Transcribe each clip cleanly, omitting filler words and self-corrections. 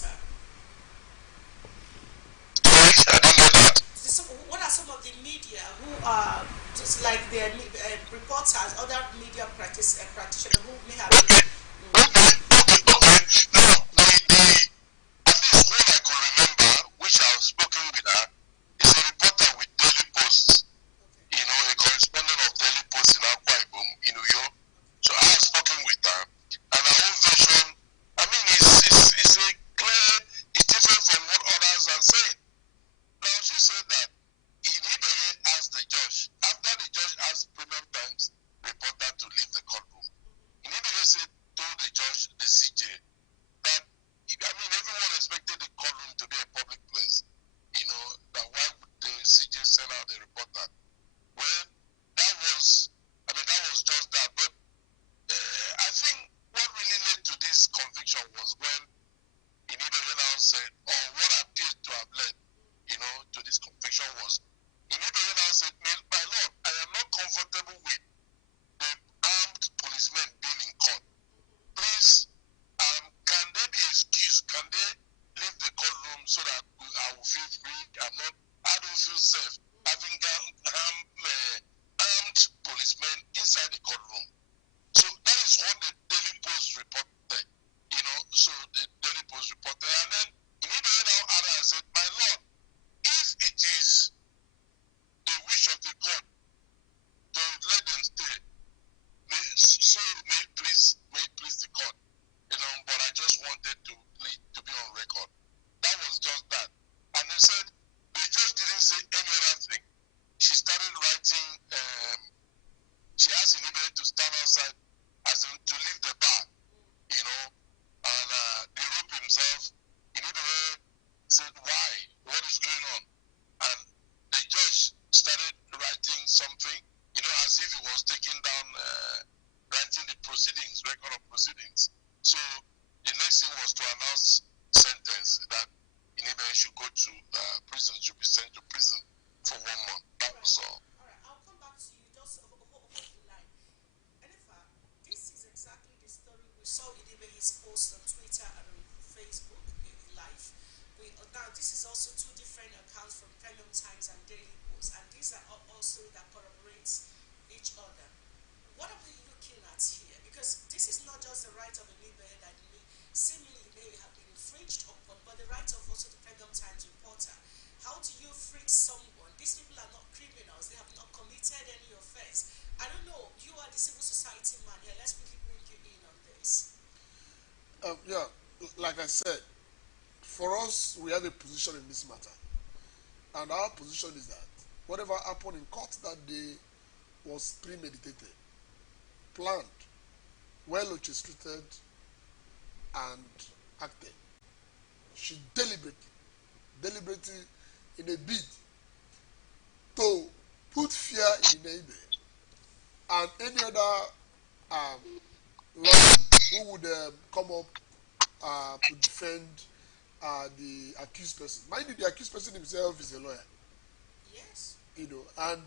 reporter? Please, I didn't get that. What are some of the media who are just like their reporters, other media practitioners who may have been? Okay, Mm, okay. Now, at least one I could remember, which I've spoken with her, is a reporter with Daily Post. okay. A correspondent of Daily Post in Akwa Ibom, in New York. So I have spoken with her, and her own version, I mean, it's a clear, it's different from what others are saying. Now, she said that Inibere asked the judge, after the judge asked Premium Times reporter to leave the courtroom, Inibere said, told the judge, the CJ, that, I mean, everyone expected the courtroom to be a public place, that why would the CJ send out the reporter? Well, that was just that. But I think what really led to this conviction was when Inibere now said, or what appeared to have led, to this conviction was, Inibere now said, my lord, I am not comfortable with the armed policemen being in court. Please, can they be excused? Can they leave the courtroom so that I will feel free? I don't feel safe having armed policemen inside the courtroom. So that is what the Daily Post reported. So the Daily Post reported, and then immediately now others said, my lord, if it is the wish of the court to let them stay, may it please the court. But I just wanted to be on record. That was just that. And they said the judge didn't say any other thing. She started writing. She asked Inibere to stand outside, as in to leave the bar, and the rope himself. Inibere said, "Why? What is going on?" And the judge started writing something, as if he was taking down, writing the proceedings, record of proceedings. So the next thing was to announce sentence that Inibere should go to prison, should be sent to prison for 1 month. That was all. All right, I'll come back to you. Just hold the line. Enifa, this is exactly the story we saw in his post on Twitter and on Facebook live. Now, this is also two different accounts from Premium Times and Daily Post, and these are also that corroborates each other. What are we looking at here? Because this is not just the right of a neighbor that seemingly may have been infringed upon, but the right of also the Premium Times reporter. How do you free someone? These people are not criminals. They have not committed any offense. I don't know. You are the civil society man here. Let's quickly bring you in on this. Yeah, like I said, for us, we have a position in this matter. And our position is that whatever happened in court that day was premeditated, planned, well orchestrated, and acted. She deliberately, in a bid to put fear in the neighbor and any other lawyer who would come up to defend the accused person. Mind you, the accused person himself is a lawyer. Yes. And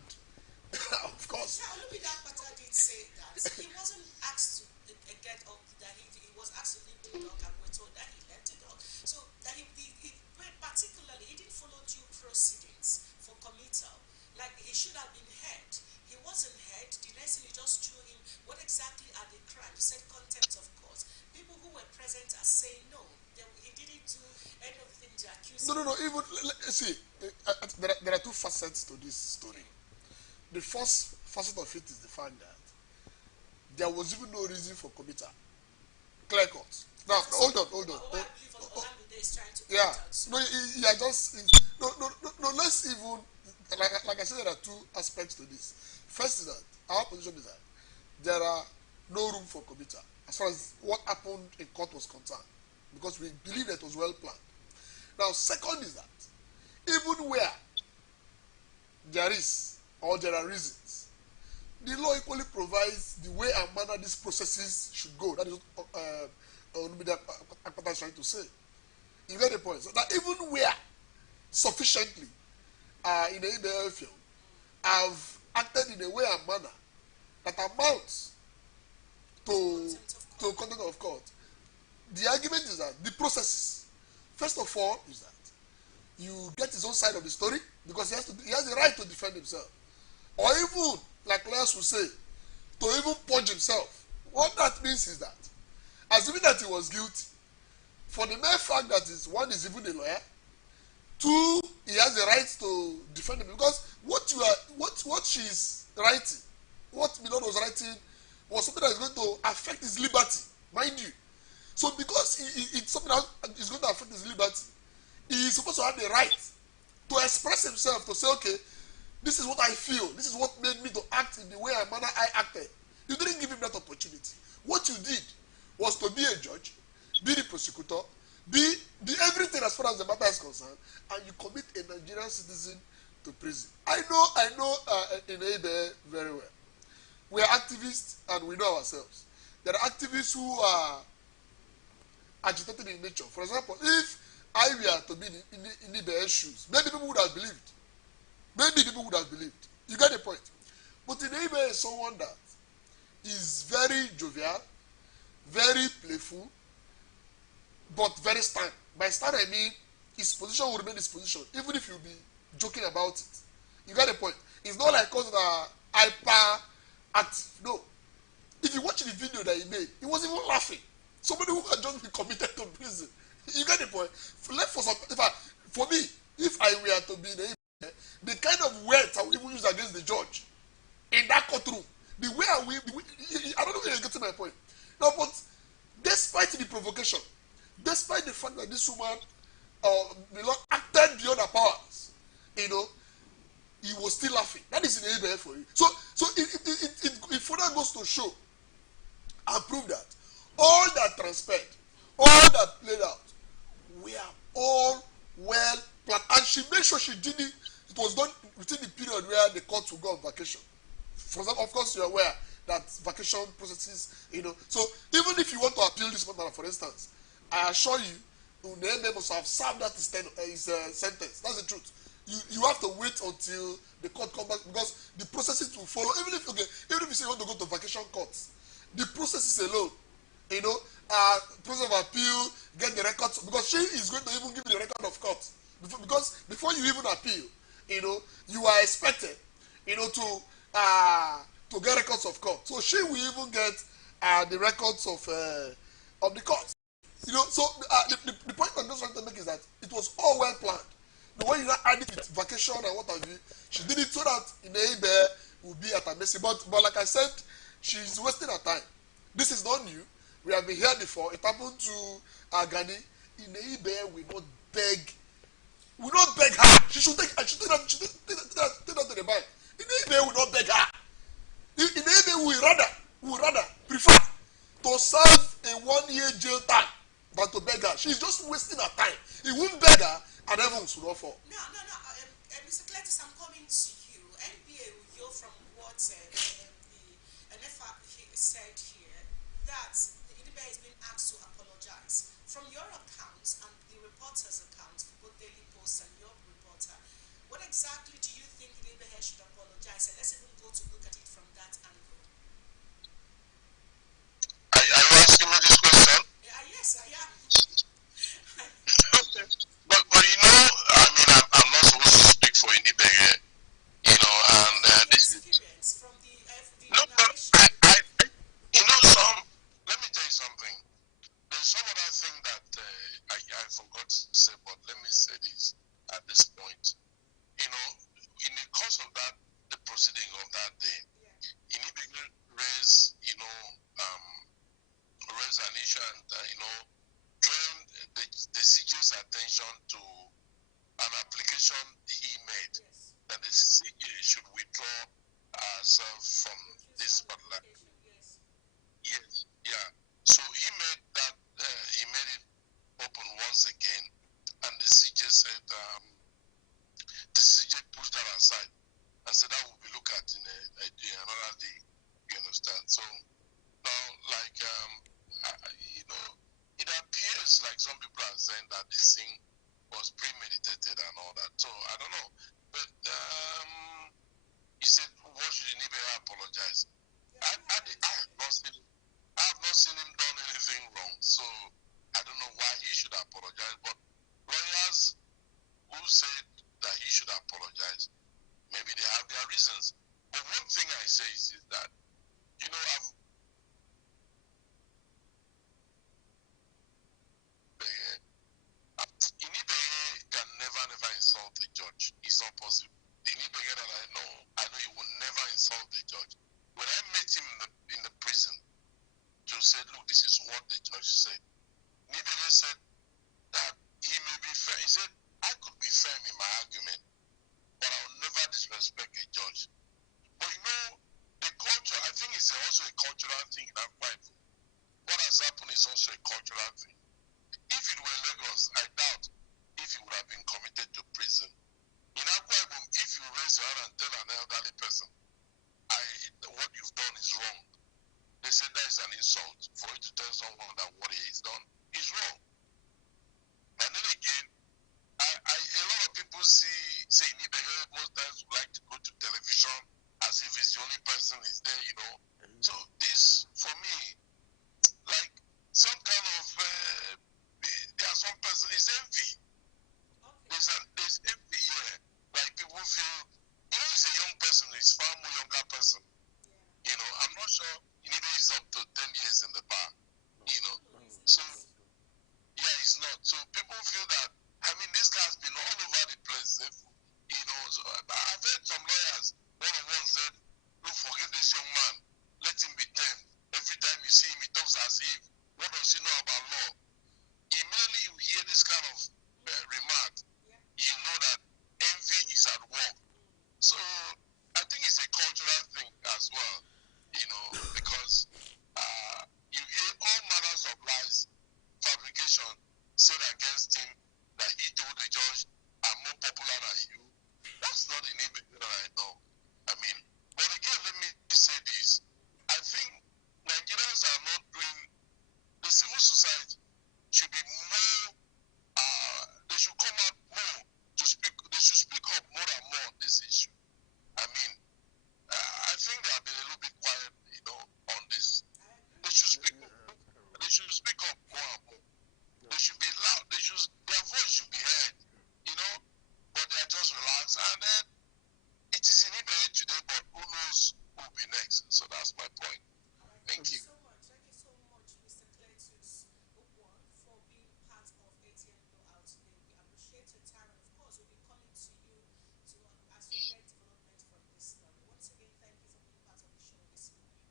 of course. Yeah, Olumide Akpata did say that. He wasn't asked to get up, that he was asked to leave the dog, and we're told that he left the dog. So that particularly, he didn't follow due proceedings for committal. Like, he should have been heard. He wasn't heard. The next thing, he just threw him. What exactly are the crimes? He said contempt of court. People who were present are saying no. He didn't do any of the things they accused him. No. Even see, there are two facets to this story. The first facet of it is the fact that there was even no reason for committal. Clear cut. Now, hold on. Olamide is trying to Yeah. point out. No, yeah, just no. Let's even like I said, there are two aspects to this. First is that our position is that there are no room for committal as far as what happened in court was concerned, because we believe that it was well planned. Now, second is that even where there is or there are reasons, the law equally provides the way and manner these processes should go. That is what Olumide Akpata is trying to say. You get the point. So that even where sufficiently in the ABL field have acted in a way and manner that amounts to contempt of court, the argument is that the processes First of all, is that you get his own side of the story because he has the right to defend himself, or even like lawyers will say, to even purge himself. What that means is that, assuming that he was guilty, for the mere fact that one is even a lawyer, two, he has the right to defend him because what she's writing, what Milord was writing, was something that is going to affect his liberty, mind you. So because it's something that is going to affect his liberty, he is supposed to have the right to express himself, to say, okay, this is what I feel, this is what made me to act in the way and manner I acted. You didn't give him that opportunity. What you did was to be a judge, be the prosecutor, be everything as far as the matter is concerned, and you commit a Nigerian citizen to prison. I know in Ebe very well. We are activists and we know ourselves. There are activists who are agitated in nature. For example, if I were to be in Ibe's shoes, maybe people would have believed. You get the point. But in Ibe is someone that is very jovial, very playful, but very stern. By stern I mean his position will remain his position, even if you be joking about it. You get the point. It's not like us that are hyper active. No. If you watch the video that he made, he was even laughing. Somebody who had just been committed to prison. You get the point. For me, if I were to be the kind of words I would even use against the judge in that courtroom, the way I don't know if you're getting my point. No, but despite the provocation, despite the fact that this woman acted beyond her powers, he was still laughing. That is in ABF for you. So it further goes to show and prove that all that transpired, all that played out, we are all well planned. And she made sure she did it. It was done within the period where the court will go on vacation. For example, of course, you're aware that vacation processes, So even if you want to appeal this matter, for instance, I assure you, Unebe must have served that his sentence. That's the truth. You have to wait until the court comes back because the processes will follow. Even if you say you want to go to vacation courts, the processes alone, process of appeal, get the records, because she is going to even give you the record of court. Because before you even appeal, you are expected, to get records of court. So she will even get the records of the court. So the point I'm just trying to make is that it was all well planned. The way you now add it with vacation and what have you, she did it so that in Ibe will be at her mercy. But like I said, she's wasting her time. This is not new. We have been here before. It happened to Agani. In Ibe, we not beg her. She should take that to the bank. In Ibe, we not beg her. In Ibe, we rather prefer to serve a 1-year jail time than to beg her. She's just wasting her time. He won't beg her, and everyone should not fall. No. Mr. Cletus, I'm coming to you. NBA will hear from what the NFA said here that the Idibe is being asked to apologize. From your accounts and the reporter's accounts, both Daily Post and your reporter, what exactly do you think Idibe should apologize? And let's even go to look at it from that angle. Are you asking me this question? Yes, I am. Okay. But I mean, I'm not supposed to speak for Inibege, and this is experience from the no, but narration. let me tell you something. There's some other thing that I forgot to say, but let me say this at this point. In the course of the proceeding of that day, Inibege raised an issue and drawing the CJ's attention to an application he made that the CJ should withdraw herself from this particular. Yes, yeah. So he made it open once again, and the CJ said the CJ pushed that aside and said that will be looked at in another day. You understand? So now, like it appears like some people are saying that this thing was premeditated and all that. So I don't know, but he said, "What should Nibe apologize?" I have not seen him done anything wrong, so I don't know why he should apologize. But he would have been committed to prison. In Akwa Ibom, if you raise your hand and tell an elderly person, what you've done is wrong, they say that is an insult. For you to tell someone that what he has done is wrong. And then again, a lot of people say most times like to go to television as if it's the only person is there, you know. So this, for me, like some kind of, there are some person, is envy. Okay. There's envy here. Like people feel, you know, he's a young person, he's far more younger person. Yeah. You know, I'm not sure he's up to 10 years in the bar. You know, No, he's so not. yeah, he's not. So people feel that, I mean, this guy's been all over the place. You know, so I've heard some lawyers, one-on-one said, look, forgive this young man. Let him be tamed. Every time you see him, he talks as if, what does he know about law? Immediately you hear this kind of remark, Yeah. you know that envy is at work. So I think it's a cultural thing as well, you know, because you hear all manners of lies, fabrication said against him, that he told the judge, I'm more popular than you. That's not an image that I know. I mean, but again, let me say this. I think Nigerians are not doing, the civil society should be more, they should come out more to speak, they should speak up more and more on this issue. I mean, I think they have been a little bit quiet, you know, on this. I agree They with should you. speak up. They should speak up more and more. They should be loud. Their voice should be heard, you know. But they are just relaxed. And then it is in Ibe today, but who knows who will be next? So that's my point. All right. Thank you. So much. Thank you so much, Mr. Cletus Okwon, for being part of ATN Blowout today. We appreciate your time, and of course, we'll be calling to you to as we get development from this story. Once again, thank you for being part of the show this morning.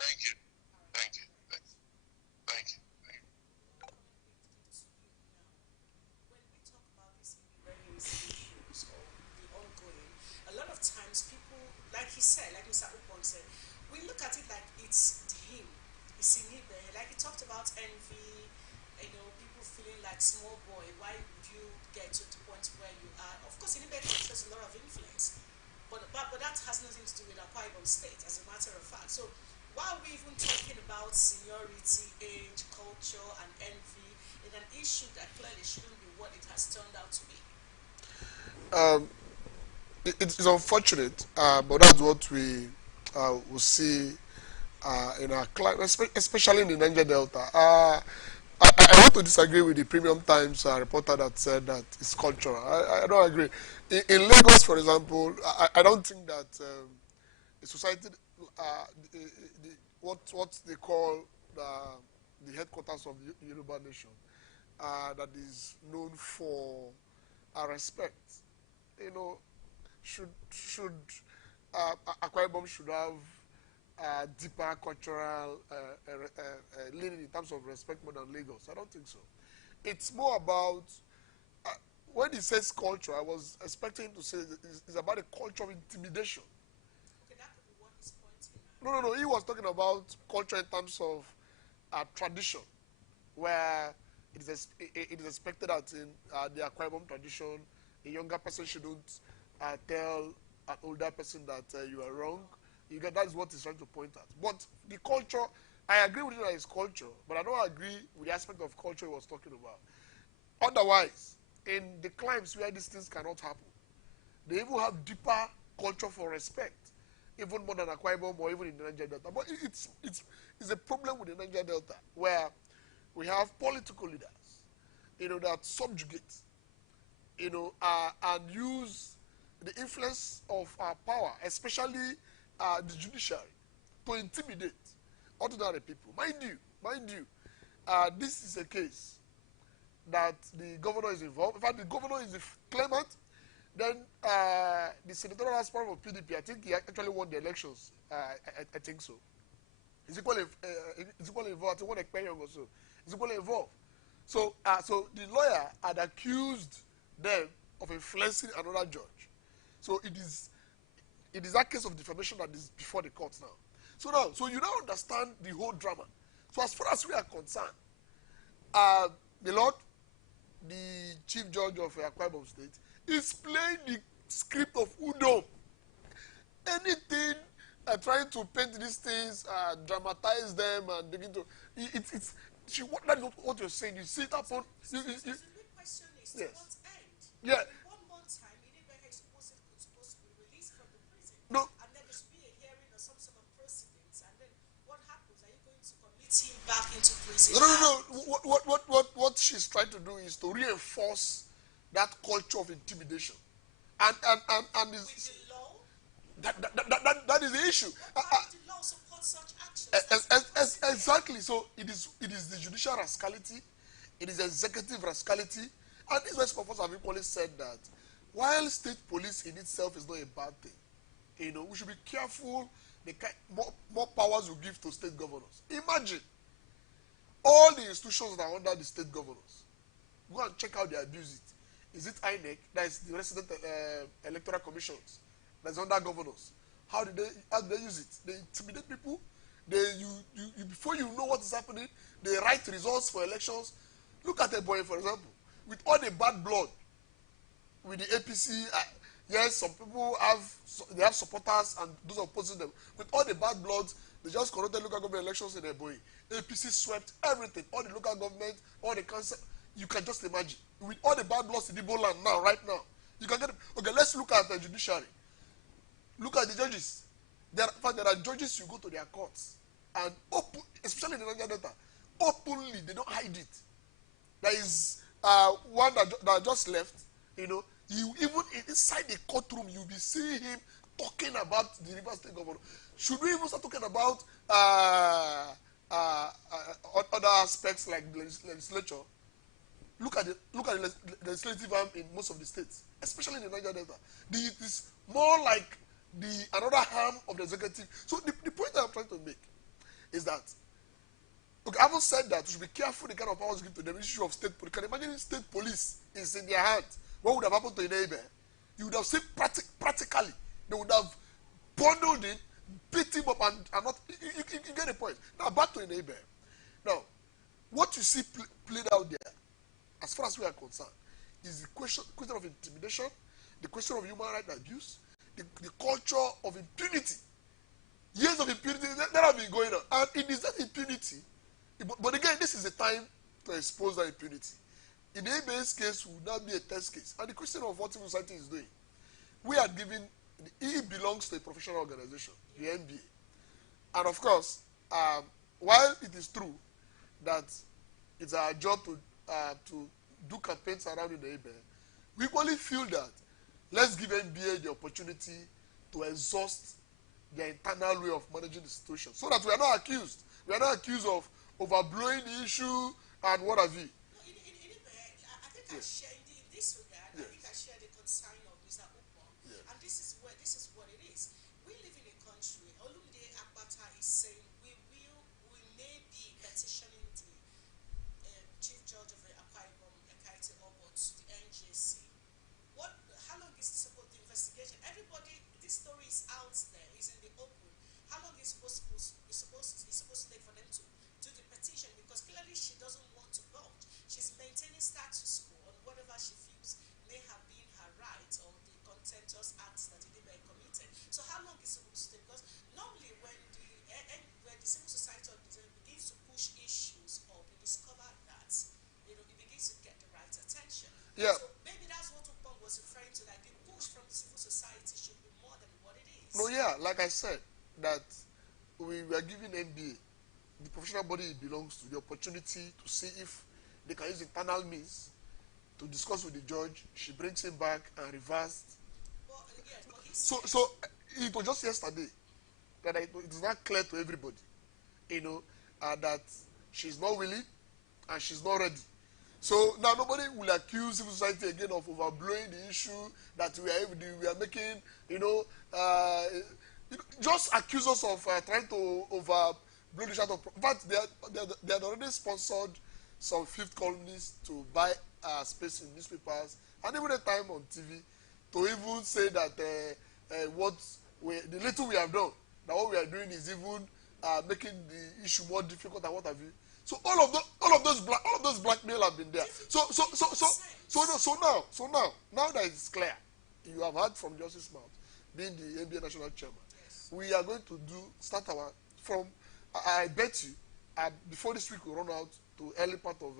Thank you. All right. Thank Thank you. you very Thank much. you. Thank you. Thank you. We'll be coming quickly to you now. When we talk about these irregularities issues or the ongoing, a lot of times people, like he said, like Mr. Upon said, we look at it like it's him, it's in him. Like he talked about envy, you know, people feeling like small boy. Why would you get to the point where you are? Of course, in Ibe there's a lot of influence, but that has nothing to do with Akwa Ibom State, as a matter of fact. So why are we even talking about seniority, age, culture, and envy in an issue that clearly shouldn't be what it has turned out to be? It's unfortunate, but that's what we will see in our climate, especially in the Niger Delta. I want to disagree with the Premium Times reporter that said that it's cultural. I don't agree. In Lagos, for example, I don't think that a society, what they call the headquarters of the Yoruba nation, that is known for respect, you know, should Akwa Ibom should have deeper cultural leaning in terms of respect more than Lagos. I don't think so. It's more about uh, when he says culture, I was expecting him to say it's about a culture of intimidation. Okay, that could be what he's pointing at. No. He was talking about culture in terms of tradition, where it is expected that in the Akwa Ibom tradition, a younger person shouldn't tell an older person that you are wrong. You get that is what he's trying to point at. But the culture, I agree with you that it's culture, but I don't agree with the aspect of culture he was talking about. Otherwise, in the climes where these things cannot happen, they even have deeper culture for respect, even more than Akwa Ibom or even in the Niger Delta. But it's a problem with the Niger Delta where we have political leaders, that subjugate, and use the influence of power, especially the judiciary, to intimidate ordinary people. Mind you, this is a case that the governor is involved. In fact, the governor is the claimant. Then the senatorial aspirant of PDP, I think he actually won the elections. I think so. He's equally involved. I think one Ekpenyong also. He's equally involved. So the lawyer had accused them of influencing another judge. So it is that case of defamation that is before the court now. So you now understand the whole drama. So as far as we are concerned, the Lord, the chief judge of Akwa Ibom State, is playing the script of Udom. Anything, trying to paint these things, dramatize them, and begin to. It's that is what you're saying. You see it happen. So the big question is, to Yes. what end? Yeah. In 1 month time, Idibia is supposed to be released from the prison. No. And then there should be a hearing or some sort of proceedings. And then what happens? Are you going to commit him back into prison? No. What she's trying to do is to reinforce that culture of intimidation, and With the law? that is the issue. Why would the law support such actions? Exactly. So it is the judicial rascality, it is executive rascality, and this is why some of us have equally said that while state police in itself is not a bad thing, we should be careful the more powers we give to state governors. Imagine all the institutions that are under the state governors. Go and check how they abuse it. Is it INEC? That is the resident electoral commissions. That's under governors. How do they use it? They intimidate people. You before you know what is happening, they write results for elections. Look at a boy, for example, with all the bad blood with the APC. Yes, some people have supporters and those opposing them. With all the bad blood, they just conducted local government elections in Ebonyi. APC swept everything, all the local government, all the council. You can just imagine. With all the bad bloods in Igbo land now, right now, you can get. Okay, let's look at the judiciary. Look at the judges. There are judges, you go to their courts and open, especially in the Niger Delta, openly, they don't hide it. There is one that just left, you even inside the courtroom, you'll be seeing him talking about the River State governor. Should we even start talking about other aspects like legislature? Look at the legislative arm in most of the states, especially in the Niger Delta. It is more like another arm of the executive. So the point that I'm trying to make is that, okay, I haven't said that we should be careful the kind of powers we give to them. The issue of state police. Can you imagine if state police is in their hands? What would have happened to a neighbor? You would have seen practically, they would have bundled in, beat him up, and not. You get the point. Now back to a neighbor. Now, what you see played out there, as far as we are concerned, is the question of intimidation, the question of human rights abuse, the culture of impunity. Years of impunity that have been going on. And it is that impunity. But again, this is a time to expose that impunity. In the ABS case, will now be a test case. And the question of what civil society is doing, we are giving, it belongs to a professional organization, the NBA. And of course, while it is true that it's our job to do campaigns around in the ABA, we equally feel that let's give NBA the opportunity to exhaust their internal way of managing the situation, so that we are not accused. We are not accused of overblowing the issue and what have you. No, I think I share in this regard. Yes. I think I share the concern of Mr. Upon, yes. And this is what it is. We live in a country. Olumide Akpata is saying we may be petitioning the Chief Judge of the Akwa Ibom Ekaete Obo to the NJC. How long is this about the investigation? Everybody, this story is out there, is in the open. How long is supposed to take for them to do the petition? Because clearly she doesn't want to budge. She's maintaining status quo on whatever she feels may have been her right or the contentious acts that Idibia committed. So how long is it supposed to take? Because normally when the civil society begins to push issues or we discover that, it begins to get the right attention. Yeah. So maybe that's what Upong was referring to, like the push from civil society should be more than what it is. No, yeah, like I said, that we are giving NBA, the professional body it belongs to, the opportunity to see if they can use internal means to discuss with the judge. She brings him back and reversed. Well, yes, but so it was just yesterday that it is not clear to everybody, that she's not willing and she's not ready. So now nobody will accuse civil society again of overblowing the issue that we are making, just accuse us of trying to overblow the issue. In fact, they had already sponsored some fifth columnists to buy space in newspapers and even a time on TV to even say that the little we have done, that what we are doing is even making the issue more difficult and what have you. So all of those blackmail have been there. So Now that it's clear, you have heard from Justice Mount, being the NBA national chairman. Yes. We are going to start our from. I bet you, before this week we run out to early part of,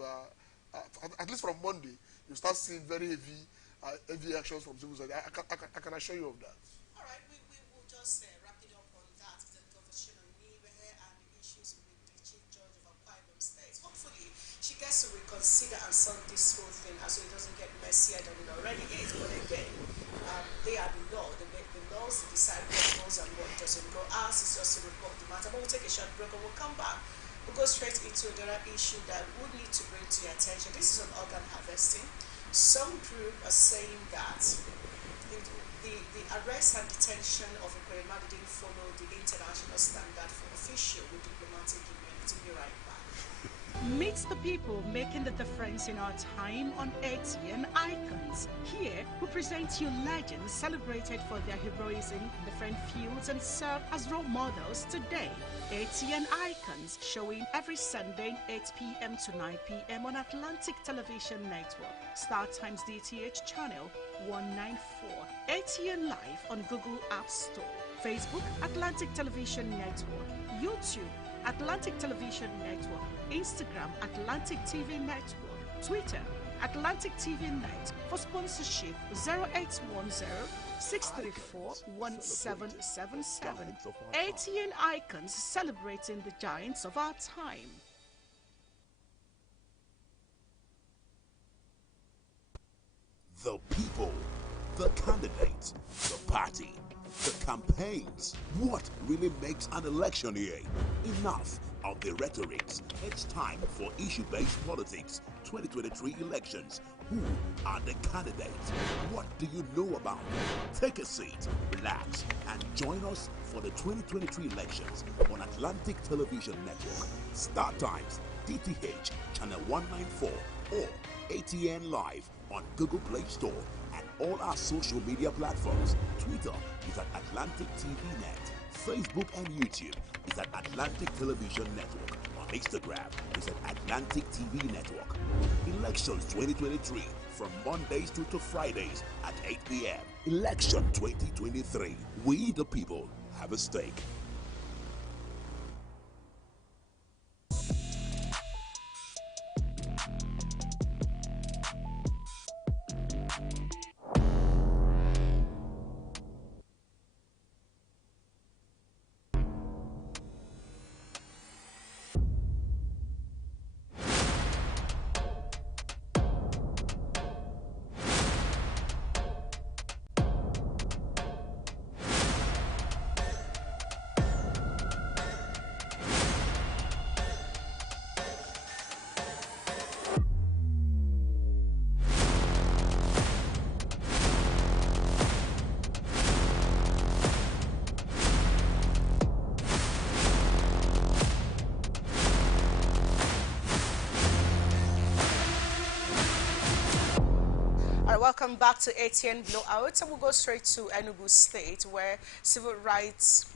at least from Monday, you start seeing very heavy actions from civil society. I can assure you of that. All right, we will just wrap it up on that. The conversation on Nibe and the issues with the Chief Judge of Akwa Ibom State. Hopefully, she gets to reconsider and solve this whole thing so it doesn't get messier than it already is. But again, they are the law. They make the laws, they decide what goes and what doesn't go. Ours is just to report the matter. But we'll take a short break and we'll come back. We'll go straight into another issue that we need to bring to your attention. This is on organ harvesting. Some group are saying that the arrest and detention of Ekweremadu didn't follow the international standard for official with diplomatic immunity. Be right back. Meet the people making the difference in our time on ATN Icons. Here, we present you legends celebrated for their heroism in different fields and serve as role models today. ATN Icons, showing every Sunday 8 p.m. to 9 p.m. on Atlantic Television Network, StarTimes DTH channel 194, ATN Live on Google App Store, Facebook Atlantic Television Network, YouTube Atlantic Television Network, Instagram Atlantic TV Network, Twitter Atlantic TV Net. For sponsorship 0810 634 1777. ATN Icons, celebrating the giants of our time. The people, the candidates, the party, the campaigns. What really makes an election year? Enough of the rhetorics. It's time for issue-based politics. 2023 elections. Who are the candidates? What do you know about them? Take a seat, relax, and join us for the 2023 elections on Atlantic Television Network, StarTimes, DTH, channel 194, or ATN Live on Google Play Store and all our social media platforms. Twitter is at Atlantic TV Net. Facebook and YouTube is at Atlantic Television Network. On Instagram is at Atlantic TV Network. Elections 2023 from Mondays to Fridays at 8 p.m. Election 2023. We the people have a stake. Welcome back to ATN Blowout, and we'll go straight to Enugu State, where Civil Rights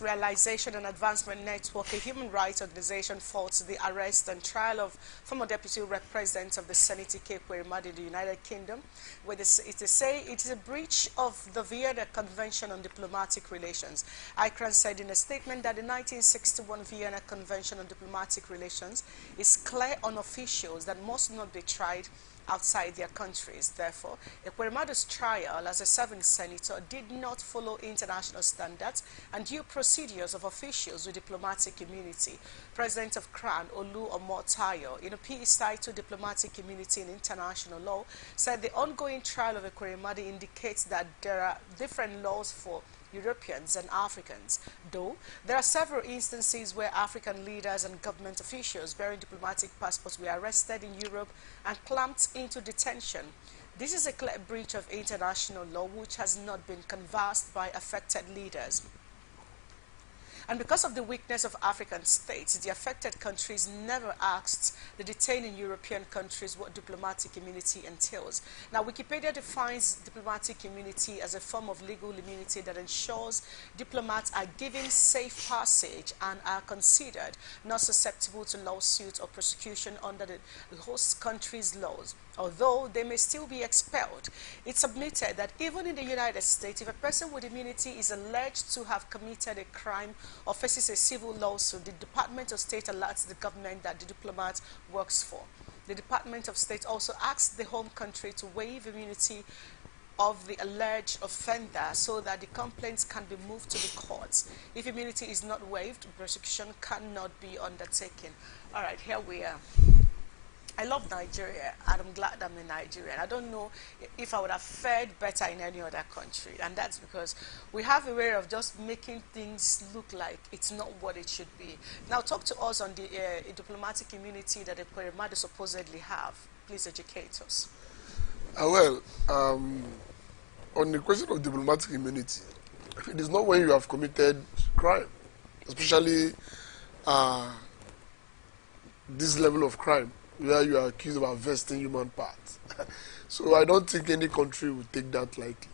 Realization and Advancement Network, a human rights organization, fought the arrest and trial of former Deputy President of the Senate, Ekweremadu in the United Kingdom, where they say it is a breach of the Vienna Convention on Diplomatic Relations. ICRAN said in a statement that the 1961 Vienna Convention on Diplomatic Relations is clear on officials that must not be tried outside their countries. Therefore, Ekweremadu's trial as a serving senator did not follow international standards and due procedures of officials with diplomatic immunity. President of CRAN, Olu Omotayo, in a piece titled Diplomatic Immunity in International Law, said the ongoing trial of Ekweremadu indicates that there are different laws for Europeans and Africans, though there are several instances where African leaders and government officials bearing diplomatic passports were arrested in Europe and clamped into detention. This is a clear breach of international law which has not been canvassed by affected leaders. And because of the weakness of African states, the affected countries never asked the detaining European countries what diplomatic immunity entails. Now, Wikipedia defines diplomatic immunity as a form of legal immunity that ensures diplomats are given safe passage and are considered not susceptible to lawsuit or prosecution under the host country's laws, although they may still be expelled. It's submitted that even in the United States, if a person with immunity is alleged to have committed a crime or faces a civil lawsuit, the Department of State alerts the government that the diplomat works for. The Department of State also asks the home country to waive immunity of the alleged offender so that the complaints can be moved to the courts. If immunity is not waived, prosecution cannot be undertaken. All right, here we are. I love Nigeria, and I'm glad I'm in Nigeria. And I don't know if I would have fared better in any other country. And that's because we have a way of just making things look like it's not what it should be. Now, talk to us on the diplomatic immunity that the Kwerimadu supposedly have. Please educate us. On the question of diplomatic immunity, it is not when you have committed crime, especially this level of crime, where you are accused of harvesting human parts. So I don't think any country would take that lightly.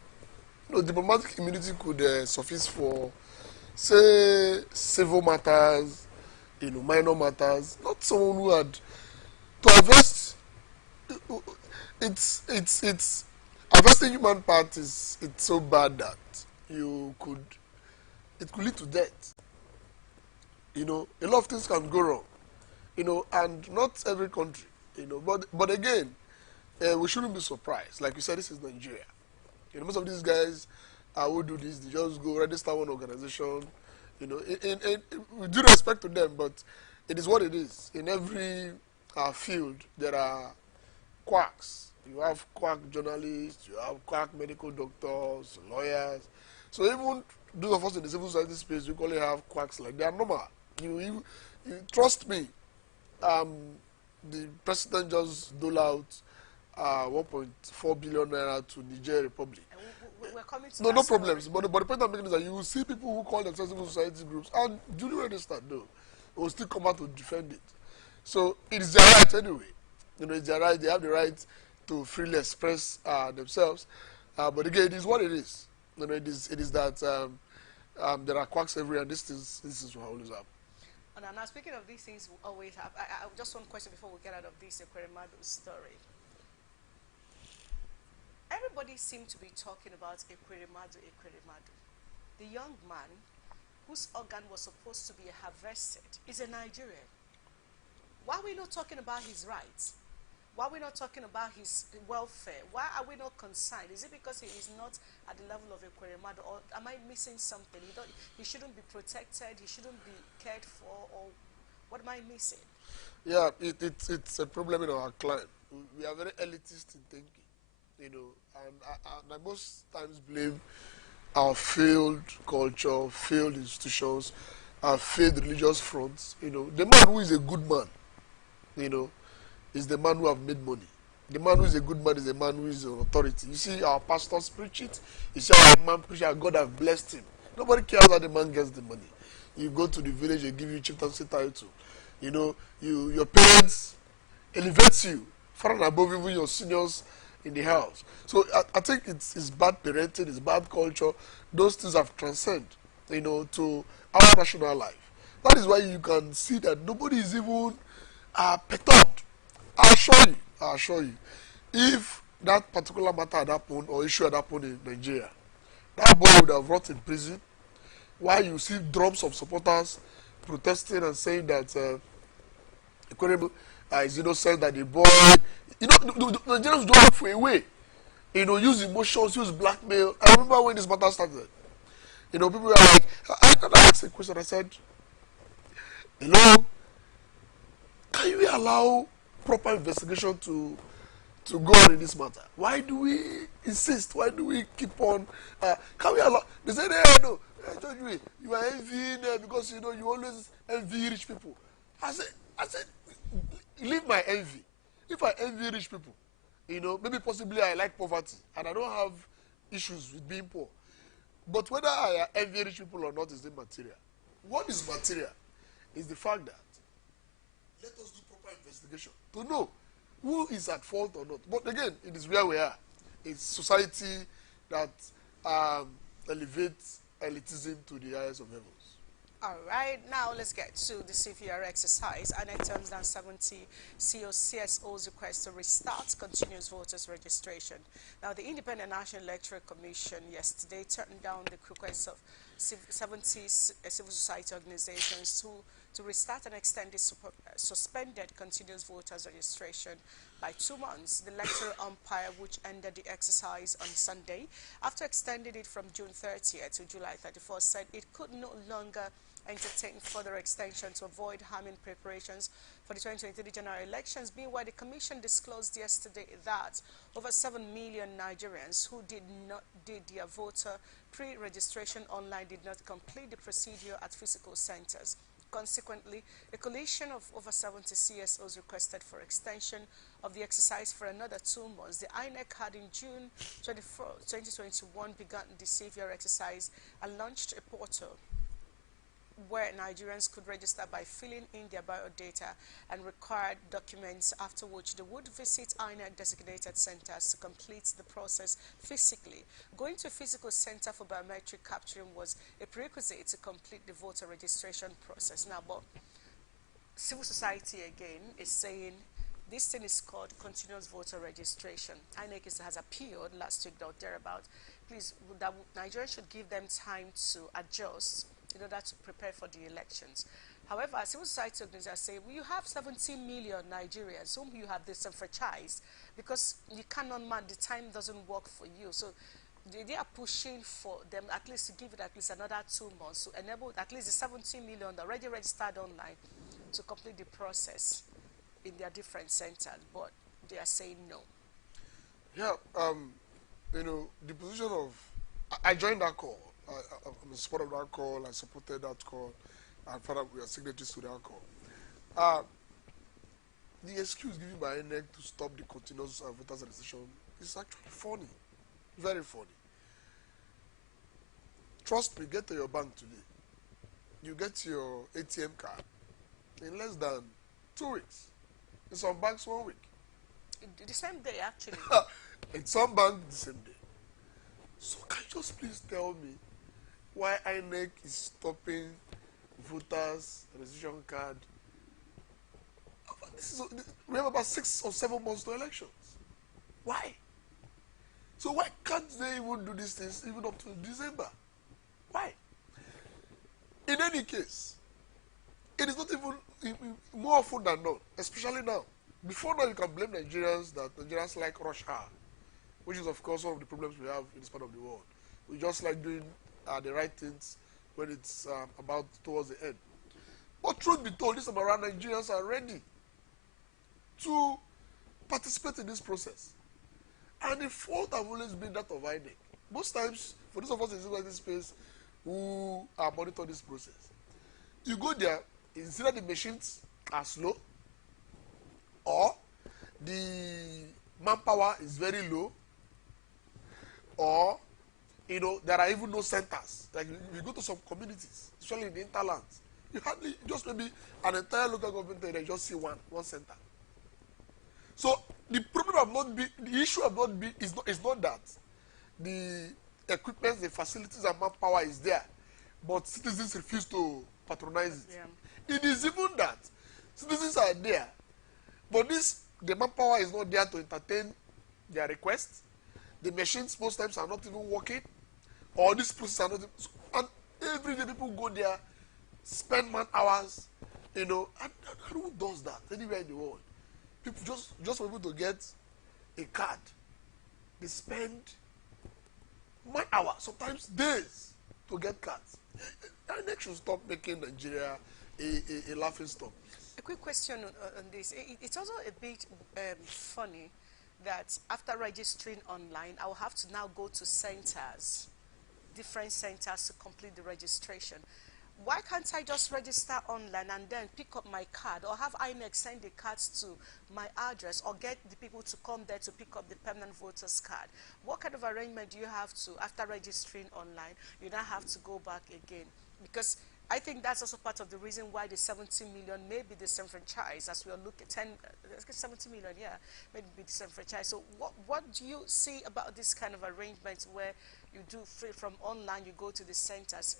Diplomatic immunity could suffice for, say, civil matters, minor matters. Not someone who had to harvest. It's harvesting human parts it's so bad that it could lead to death. A lot of things can go wrong. And not every country, but again, we shouldn't be surprised. Like you said, this is Nigeria. Most of these guys who do this, they just go register one organization, with due respect to them, but it is what it is. In every field, there are quacks. You have quack journalists, you have quack medical doctors, lawyers. So even those of us in the civil society space, we call it have quacks like they are normal. You trust me. The president just dole out 1.4 billion naira to Niger Republic. We're coming to no problems. But the point I'm making is that you will see people who call themselves civil society groups and duly registered, though, will still come out to defend it. So it is their right anyway. It's their right. They have the right to freely express themselves. But again, it is what it is. It is that there are quacks everywhere, and this is what always happens. And now, speaking of these things, we always have. Just one question before we get out of this Ekweremadu story. Everybody seems to be talking about Ekweremadu. The young man whose organ was supposed to be harvested is a Nigerian. Why are we not talking about his rights? Why are we not talking about his welfare? Why are we not concerned? Is it because he is not at the level of Ekweremadu, or am I missing something? He shouldn't be protected, he shouldn't be cared for, or what am I missing? Yeah, it's a problem in our clan. We are very elitist in thinking, and I most times blame our failed culture, failed institutions, our failed religious fronts. The man who is a good man, is the man who have made money. The man who is a good man is a man who is an authority. You see our pastors preach it. You see our man preach it. God have blessed him. Nobody cares how the man gets the money. You go to the village, they give you chieftaincy title. Your parents elevate you far and above even your seniors in the house. So I think it's bad parenting, it's bad culture. Those things have transcended, to our national life. That is why you can see that nobody is even perturbed. I assure you, if that particular matter had happened or issue had happened in Nigeria, that boy would have rotted in prison. While you see drums of supporters protesting and saying that Ekweremadu is innocent, that the boy, the Nigerians don't look for a way, use emotions, use blackmail. I remember when this matter started, people were like, I asked a question. I said, hello, can you allow proper investigation to go on in this matter? Why do we insist? Why do we keep on? Can we allow? They said, hey, no, you are envying because you always envy rich people. I said, leave my envy. If I envy rich people, maybe possibly I like poverty and I don't have issues with being poor. But whether I envy rich people or not is immaterial. what is material is the fact that let us do proper investigation to know who is at fault or not. But again, it is where we are. It's society that elevates elitism to the highest of levels. All right, now let's get to the CVR exercise. INEC turns down 70 CSO's request to restart continuous voters registration. Now, the Independent National Electoral Commission yesterday turned down the request of 70 civil society organizations to restart and extend the suspended continuous voters registration by 2 months. The electoral umpire, which ended the exercise on Sunday, after extending it from June 30th to July 31st, said it could no longer entertain further extension to avoid harming preparations for the 2023 general elections. Meanwhile, the Commission disclosed yesterday that over 7 million Nigerians who did their voter pre-registration online did not complete the procedure at physical centers. Consequently, a coalition of over 70 CSOs requested for extension of the exercise for another 2 months. The INEC had in June 24, 2021 begun the CVR exercise and launched a portal where Nigerians could register by filling in their biodata and required documents, after which they would visit INEC designated centers to complete the process physically. Going to a physical center for biometric capturing was a prerequisite to complete the voter registration process. Now, but civil society again is saying this thing is called continuous voter registration. INEC has appealed last week or thereabout. Please, that Nigerians should give them time to adjust in order to prepare for the elections. However, civil society organizations say, well, you have 17 million Nigerians whom you have disenfranchised because you cannot man, the time doesn't work for you. So they are pushing for them at least to give it at least another 2 months to enable at least the 17 million already registered online to complete the process in their different centers. But they are saying no. Yeah, you know, the position of, I joined that call. I'm a supporter of that call. I supported that call. And further, we are signatories to that call. The excuse given by INEC to stop the continuous voters registration is actually funny. Very funny. Trust me, get to your bank today. You get your ATM card in less than 2 weeks. In some banks, 1 week. The same day, actually. In some banks, the same day. So can you just please tell me why INEC is stopping voters registration card? We have about 6 or 7 months to elections. Why? So why can't they even do these things even up to December? Why? In any case, it is not even more often than not, especially now. Before now, you can blame Nigerians that Nigerians like rush hour, which is of course one of the problems we have in this part of the world. We just like doing the right things when it's about towards the end. But truth be told, this time around, Nigerians are ready to participate in this process. And the fault have always been that of INEC. Most times, for those of us in this space who are monitoring this process, you go there, it's either the machines are slow or the manpower is very low, or you know, there are even no centers. Like you go to some communities, especially in the hinterlands, you hardly, just maybe an entire local government area, you just see one center. So the problem have not been, the issue have not been, is not that the equipment, the facilities and manpower is there, but citizens refuse to patronize it. Yeah. It is even that citizens are there, but the manpower is not there to entertain their requests. The machines most times are not even working, or these processes are not. And every day people go there, spend man hours, you know, and who does that anywhere in the world? People just for people to get a card, they spend man hours, sometimes days, to get cards. INEC should stop making Nigeria a laughing stock. A quick question on this. It's also a bit funny that after registering online, I will have to now go to centers, different centers, to complete the registration. Why can't I just register online and then pick up my card, or have INEC send the cards to my address, or get the people to come there to pick up the permanent voter's card? What kind of arrangement do you have to, after registering online, you now have to go back again? Because I think that's also part of the reason why the 70 million may be disenfranchised, as we are looking at 10, 70 million, yeah, maybe be disenfranchised. So what do you see about this kind of arrangement where you do free from online, you go to the centers?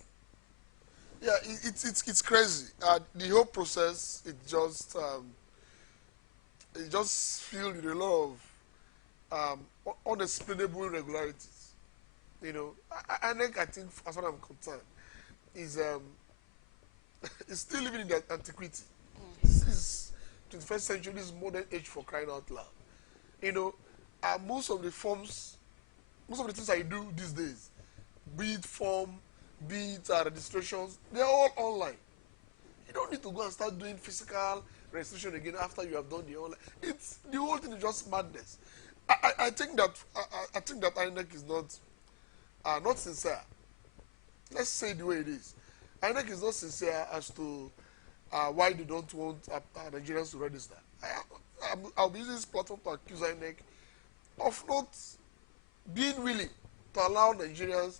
Yeah, it's crazy. The whole process, it just filled with a lot of unexplainable irregularities. You know, I think, as far as I'm concerned, is is still living in the antiquity. This is 21st century, this is modern age, for crying out loud. You know, most of the forms, most of the things I do these days, be it form, be it registrations, they're all online. You don't need to go and start doing physical registration again after you have done the online. It's the whole thing is just madness. I think that I think that INEC is not sincere. Let's say it the way it is. INEC is not sincere as to why they don't want Nigerians to register. I'll be using this platform to accuse INEC of not being willing to allow Nigerians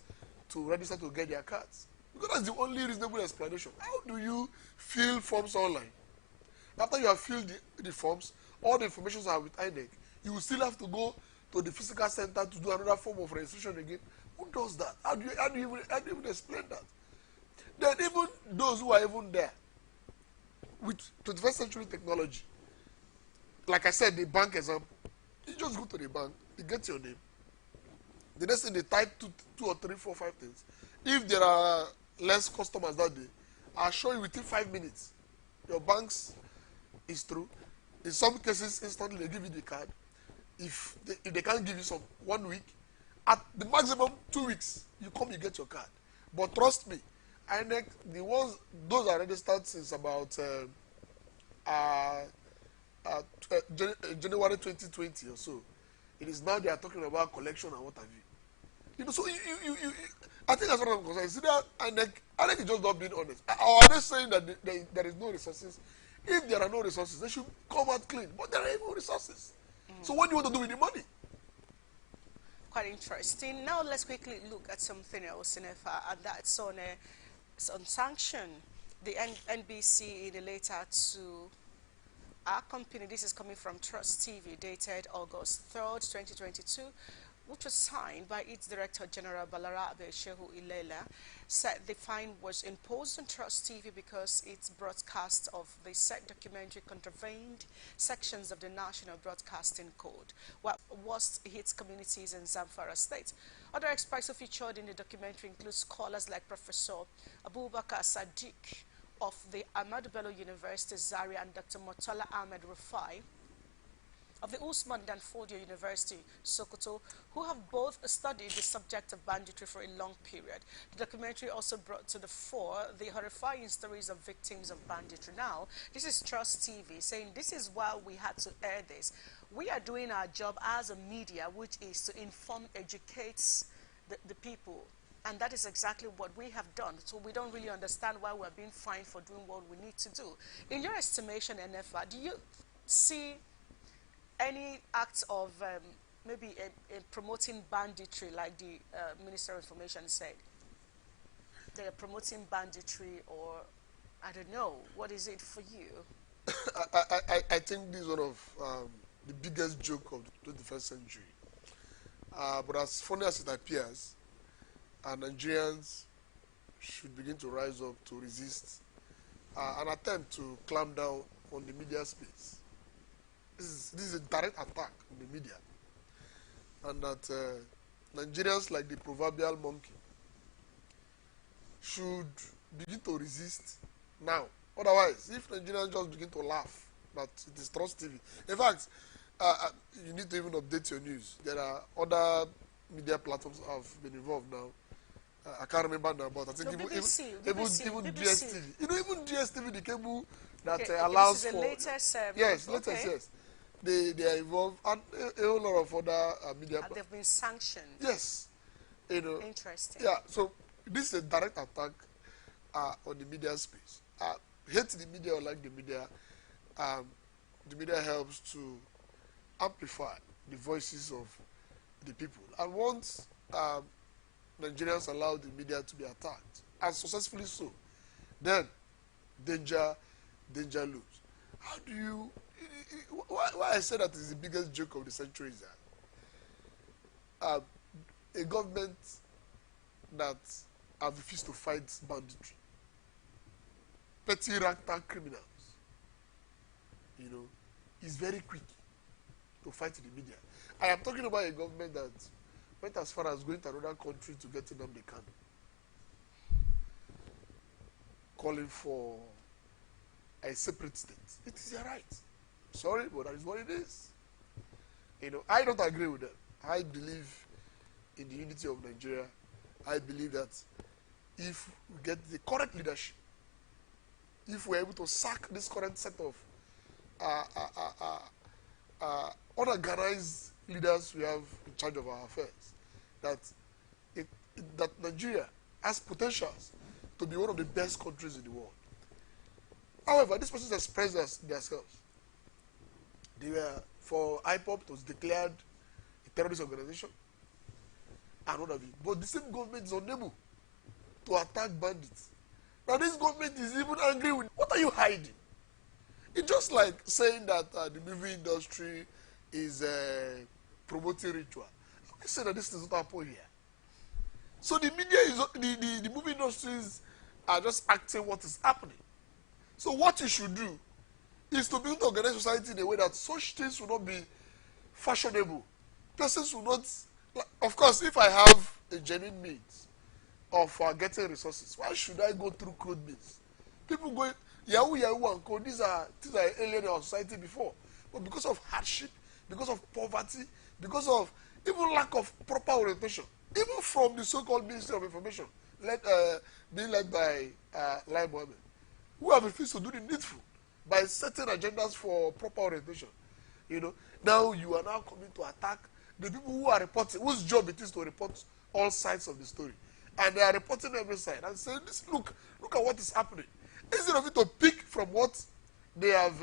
to register to get their cards. Because that's the only reasonable explanation. How do you fill forms online? After you have filled the forms, all the information are with INEC. You will still have to go to the physical center to do another form of registration again. Who does that? How do you even explain that? Then even those who are even there with 21st century technology, like I said, the bank example, you just go to the bank, you get your name. The next thing they type two or three, four, five things. If there are less customers that day, I'll show you within 5 minutes. Your bank's is through. In some cases, instantly they give you the card. If they can't give you some 1 week, at the maximum 2 weeks, you come, you get your card. But trust me, INEC, those are registered since about January 2020 or so. It is now they are talking about collection and what have you. You know, so I think that's what I'm concerned. See that INEC is just not being honest. Or are they saying that there is no resources? If there are no resources, they should come out clean. But there are even resources. So what do you want to do with the money? Quite interesting. Now let's quickly look at something else in FR, and that's it's on sanction. The NBC in a letter to our company, this is coming from Trust TV, dated August 3rd, 2022, which was signed by its Director General Balarabe Shehu Ilela, said the fine was imposed on Trust TV because its broadcast of the said documentary contravened sections of the National Broadcasting Code, what worst hits communities in Zamfara State. Other experts who featured in the documentary include scholars like Professor Abubakar Sadiq of the Ahmadu Bello University, Zaria, and Dr. Murtala Ahmed Rufai of the Usman Danfodio University, Sokoto, who have both studied the subject of banditry for a long period. The documentary also brought to the fore the horrifying stories of victims of banditry. Now, this is Trust TV saying this is why we had to air this. We are doing our job as a media, which is to inform, educate the people. And that is exactly what we have done. So we don't really understand why we're being fined for doing what we need to do. In your estimation, NFA, do you see any acts of maybe promoting banditry, like the Minister of Information said? They are promoting banditry, or I don't know. What is it for you? I think this is one of the biggest joke of the 21st century. But as funny as it appears, Nigerians should begin to rise up to resist an attempt to clamp down on the media space. This is a direct attack on the media, and that Nigerians, like the proverbial monkey, should begin to resist now. Otherwise, if Nigerians just begin to laugh that it is Trust TV, in fact, you need to even update your news. There are other media platforms have been involved now. I can't remember now, but I think No, even BBC. DSTV. You know, even DSTV, the cable that Okay, allows this is for the latest. yes, latest okay. yes. They are involved, and a whole lot of other media. They've been sanctioned. Yes, you know. Interesting. Yeah, so this is a direct attack on the media space. Hate the media or like the media helps to amplify the voices of the people. And once Nigerians allow the media to be attacked, and successfully so, then danger looms. How do you? Why I say that is the biggest joke of the century is that a government that have refused to fight banditry, petty ragtag criminals, is very quick to fight the media. I am talking about a government that went as far as going to another country to get them the can, calling for a separate state. It is their right. Sorry, but that is what it is. I don't agree with them. I believe in the unity of Nigeria. I believe that if we get the correct leadership, if we're able to sack this current set of unorganized leaders we have in charge of our affairs, that Nigeria has potentials to be one of the best countries in the world. However, these persons expressed themselves. They were, for IPOP, it was declared a terrorist organization and what have you. But the same government is unable to attack bandits. Now this government is even angry with, what are you hiding? It's just like saying that the movie industry is promoting ritual. I say that this does not happen here. So the media is, the movie industries are just acting what is happening. So what you should do is to be able to organize society in a way that such things will not be fashionable. Persons will not, of course, if I have a genuine means of getting resources, why should I go through crude means? People go, Yahoo, and co, these are alien in our society before. But because of hardship, because of poverty, because of even lack of proper orientation, even from the so-called Ministry of Information, being led by Lai Mohammed, who have refused to do the needful by setting agendas for proper orientation. Now you are now coming to attack the people who are reporting, whose job it is to report all sides of the story. And they are reporting every side and saying, look at what is happening. Instead of you to pick from what they have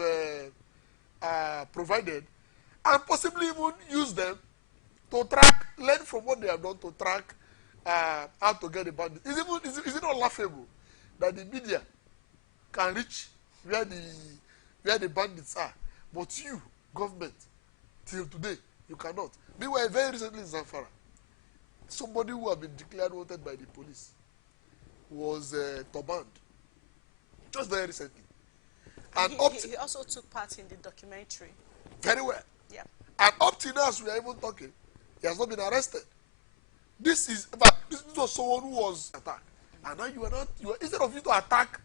provided and possibly even use them to track, learn from what they have done to track how to get the bandits. Is it not laughable that the media can reach where the bandits are, but you, government, till today, you cannot. Meanwhile, very recently in Zamfara, somebody who had been declared wanted by the police was turbaned, just very recently. And he also took part in the documentary. Very well. Yeah. And up to now, as we are even talking, he has not been arrested. This was someone who was attacked. And now you are instead of you to attack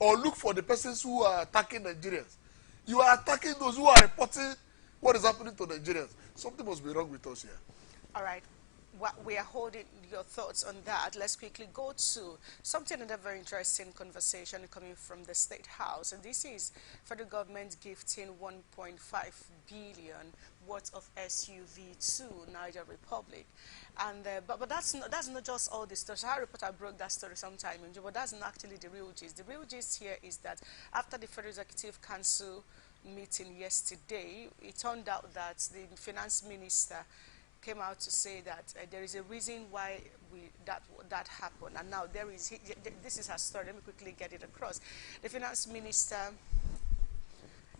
or look for the persons who are attacking Nigerians, you are attacking those who are reporting what is happening to Nigerians. Something must be wrong with us here. All right. We are holding your thoughts on that. Let's quickly go to something, another very interesting conversation coming from the State House. And this is federal government gifting 1.5 billion worth of SUV to Niger Republic. And but that's not just all this story. Our reporter broke that story sometime in June, but that's not actually the real gist. The real gist here is that after the Federal Executive Council meeting yesterday, it turned out that the finance minister came out to say that there is a reason why that happened, and now this is her story. Let me quickly get it across. The finance minister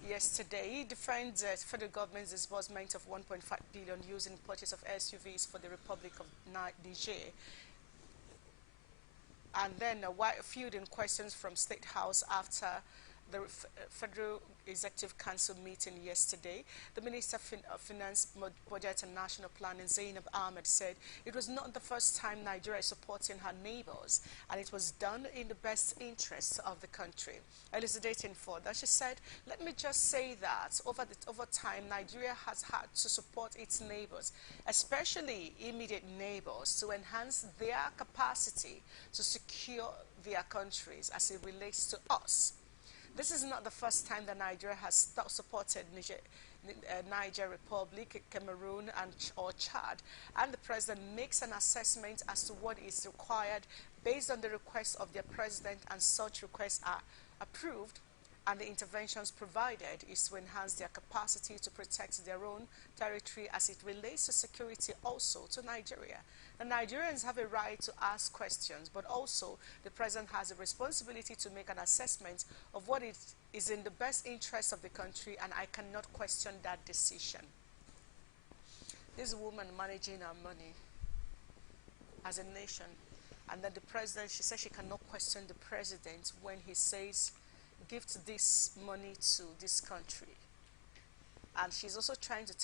yesterday defends the federal government's disbursement of 1.5 billion using purchase of SUVs for the Republic of Niger. And then fielding questions from State House after the Federal Executive Council meeting yesterday, the Minister of Finance, Budget and National Planning, Zainab Ahmed, said it was not the first time Nigeria is supporting her neighbors, and it was done in the best interests of the country. Elucidating further, she said, let me just say that over time, Nigeria has had to support its neighbors, especially immediate neighbors, to enhance their capacity to secure their countries as it relates to us. This is not the first time that Nigeria has supported Niger Republic, Cameroon, or Chad, and the president makes an assessment as to what is required based on the request of their president, and such requests are approved, and the interventions provided is to enhance their capacity to protect their own territory as it relates to security also to Nigeria. The Nigerians have a right to ask questions, but also the president has a responsibility to make an assessment of what is in the best interest of the country, and I cannot question that decision. This woman managing our money as a nation, and then the president, she says she cannot question the president when he says, give this money to this country. And she's also trying to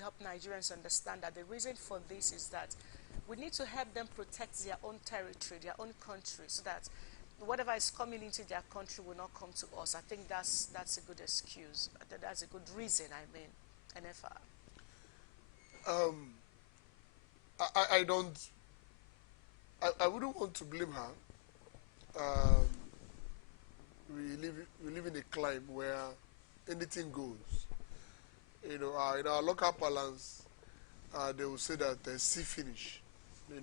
help Nigerians understand that the reason for this is that we need to help them protect their own territory, their own country, so that whatever is coming into their country will not come to us. I think that's a good excuse. That's a good reason, I mean, NFR. I don't. I wouldn't want to blame her. We live in a climate where anything goes. In our local parlance, they will say that see finish. They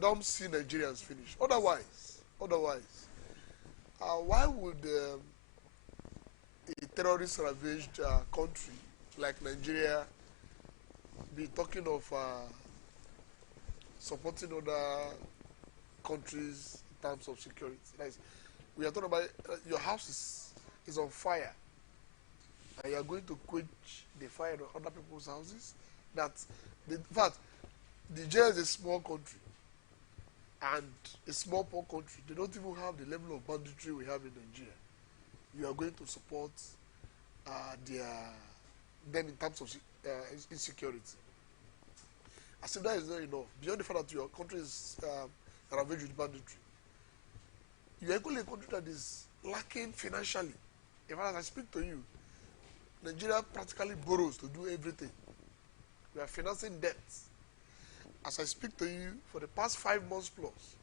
don't see Nigerians finish. Otherwise, why would a terrorist ravaged country like Nigeria be talking of supporting other countries in terms of security? Like, we are talking about your house is on fire, and you are going to quench the fire in other people's houses. In fact, Nigeria is a small country, and a small poor country. They don't even have the level of banditry we have in Nigeria. You are going to support them in terms of insecurity. As if that is not enough. Beyond the fact that your country is ravaged with banditry, you are equally a country that is lacking financially. In fact, as I speak to you, Nigeria practically borrows to do everything. We are financing debts. As I speak to you, for the past 5 months plus,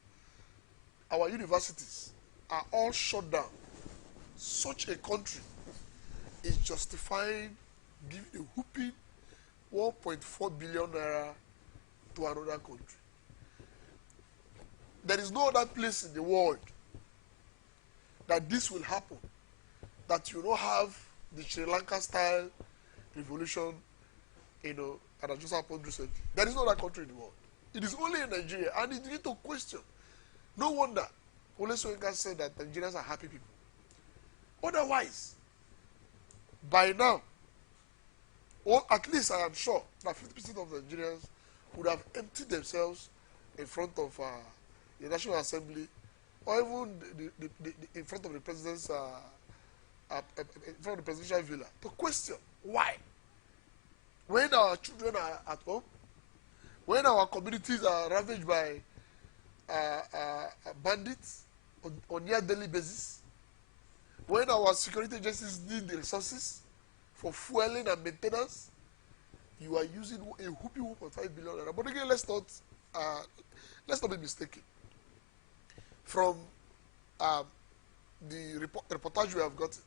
our universities are all shut down. Such a country is justifying giving a whooping 1.4 billion naira to another country. There is no other place in the world that this will happen, that you don't have the Sri Lanka style revolution, that has just happened recently. There is no other country in the world. It is only in Nigeria, and you need to question. No wonder Ole Soyinka said that Nigerians are happy people. Otherwise, by now, or at least I am sure that 50% of Nigerians would have emptied themselves in front of the National Assembly, or even in front of the president's, in front of the presidential villa, to question why. When our children are at home, when our communities are ravaged by bandits on near daily basis, when our security agencies need the resources for fueling and maintenance, you are using a whooping 1.5 billion naira. But again, let's not be mistaken. From the reportage we have gotten,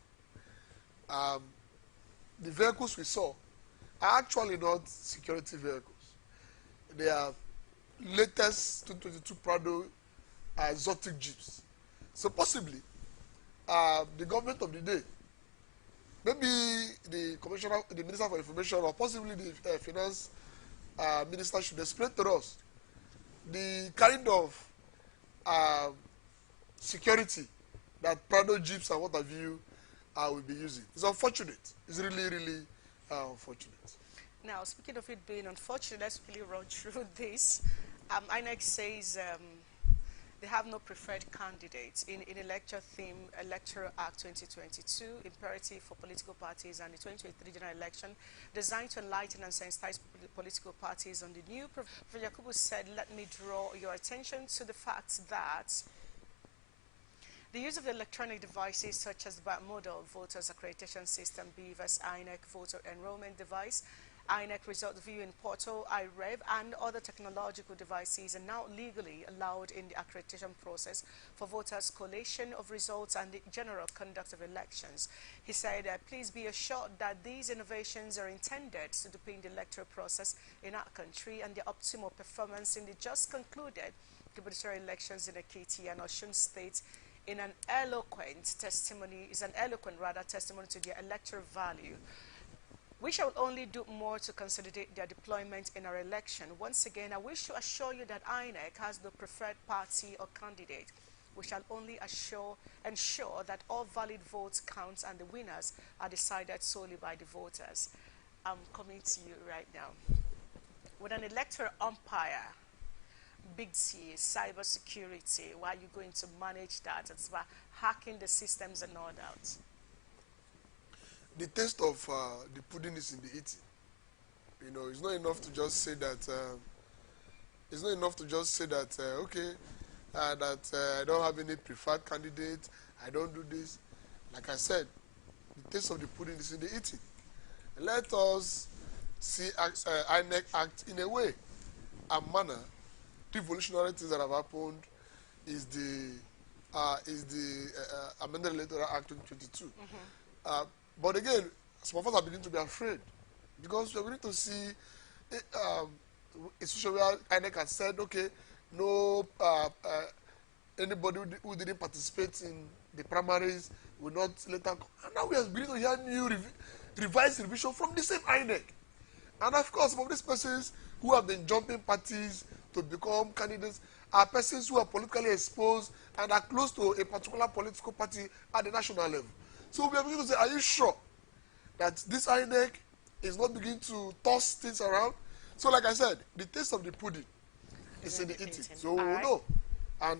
the vehicles we saw are actually not security vehicles. They are latest 2022 Prado exotic jeeps. So possibly, the government of the day, maybe the commissioner, the minister for information, or possibly the finance minister should explain to us the kind of security that Prado jeeps and what have you will be using. It's unfortunate. It's really, really unfortunate. Now, speaking of it being unfortunate, let's really run through this. INEC says they have no preferred candidates in a lecture theme, Electoral Act 2022, imperative for political parties, and the 2023 general election, designed to enlighten and sensitize political parties on the new. Professor Yakubu said, let me draw your attention to the fact that the use of electronic devices such as the Bimodal Voters Accreditation System, BVAS, INEC Voter Enrollment Device, INEC Result Viewing Portal, IREV, and other technological devices are now legally allowed in the accreditation process for voters' collation of results and the general conduct of elections. He said, please be assured that these innovations are intended to deepen the electoral process in our country and the optimal performance in the just concluded gubernatorial elections in Ekiti and Osun State in an eloquent testimony to their electoral value. We shall only do more to consolidate their deployment in our election. Once again, I wish to assure you that INEC has no preferred party or candidate. We shall only ensure that all valid votes count and the winners are decided solely by the voters. I'm coming to you right now. With an electoral umpire, big C, cyber security, why are you going to manage that? It's about hacking the systems and all that. The taste of the pudding is in the eating. You know, it's not enough to just say that. It's not enough to just say that. Okay, that I don't have any preferred candidate. I don't do this. Like I said, the taste of the pudding is in the eating. Let us see INEC act in a way and manner. Revolutionary things that have happened is the amended electoral act 2022. But again, some of us are beginning to be afraid because we're beginning to see a situation where INEC has said, okay, no, anybody who didn't participate in the primaries will not later. And now we are beginning to hear new revised revision from the same INEC. And of course, some of these persons who have been jumping parties to become candidates are persons who are politically exposed and are close to a particular political party at the national level. So we are beginning to say, are you sure that this INEC is not beginning to toss things around? So like I said, the taste of the pudding is in the eating. So we will know.